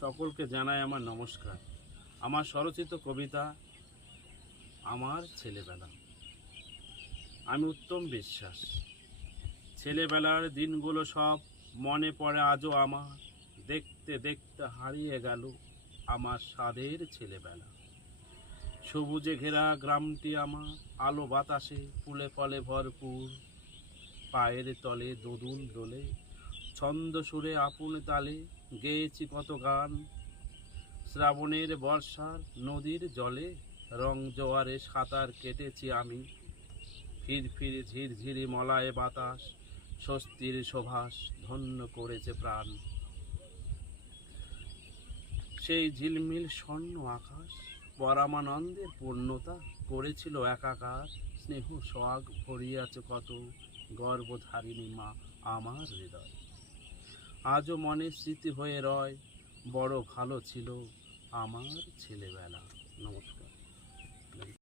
সকলকে জানাই আমার নমস্কার। আমার স্বরচিত কবিতা, আমার ছেলেবেলা। আমি উত্তম বিশ্বাস। ছেলেবেলার দিনগুলো সব মনে পড়ে আজও আমার। দেখতে দেখতে হারিয়ে গেল আমার স্বাদের ছেলেবেলা। সবুজে ঘেরা গ্রামটি আমার, আলো বাতাসে ফুলে ফলে ভরপুর। পায়ের তলে দোদুল দোলে ছন্দ সুরে আপন তালে গেয়েছি কত গান। শ্রাবণের বর্ষার নদীর জলে রং জোয়ারে সাঁতার কেটেছি আমি। ফির ফির ঝিরঝিরি মলায় বাতাস, স্বস্তির শোভাস ধন্য করেছে প্রাণ। সেই ঝিলমিল স্বর্ণ আকাশ, পরামানন্দের পূর্ণতা করেছিল একাকার। স্নেহ সোহাগ ভরিয়াছে কত গর্ভধারিণী মা আমার হৃদয়। আজও মনের স্মৃতি হয়ে রয় বড় ভালো ছিল আমার ছেলেবেলা।